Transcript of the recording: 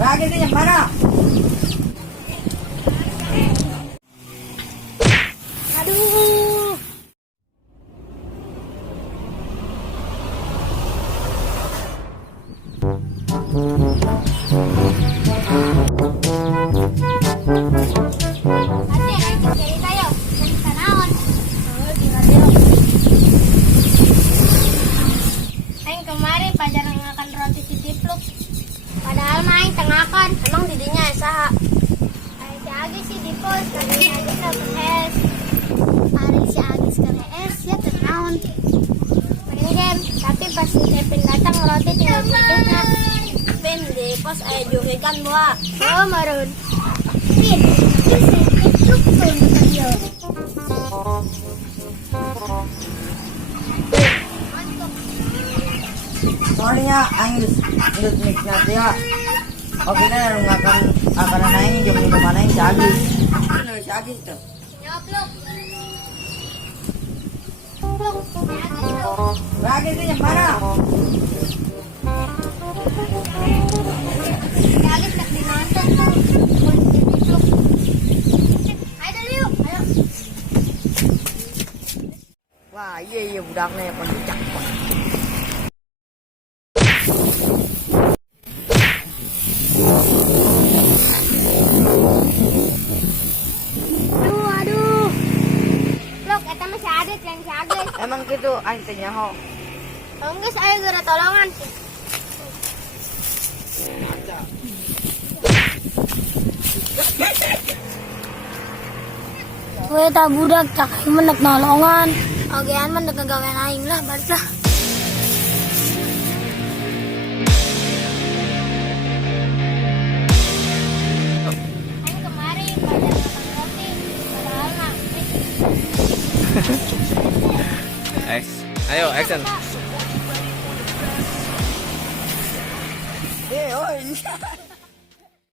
Lagi nih yang mana? Aduh. Ate, jadi tayo. Sa naon? Tinggal tayo. Ayun kemari pajarang ngakan roti si Tipluk. Padahal main tengakan, emang didinya saha. Ay si Agis si Dipos, kali si Agis na penghes. Ari si Agis kang ya tengaon. Main game, tapi pas si Kevin datang roti tinggal dikit na. Pin, di pos ay juhikan mo ah. Oh, maroon. Pin, kasi Tipluk to tayo. Sorry ya, Angus mix natin ya. Okay na, nung akan na yung yung mana yung si Agis. Ano si Agis to? Yo, Pluk. Pluk, si Agis to. Lagi nih yang mana? Si Agis nagdinonton to. Si Tipluk. Ayo dali yuk, ayo. Wah, iya budaknya ya pencak. Aduh. Pluk, eta mah si Adit yang si Agis. Emang gitu, anjingnya ho. Kalau enggak saya gara tolongan. Kowe tak budak tak menek nolongan. Ogean mah ngegawean aing lah balik lah. Aing kemari pada makan roti. Padahal mah Ayo, action. Eh, oh,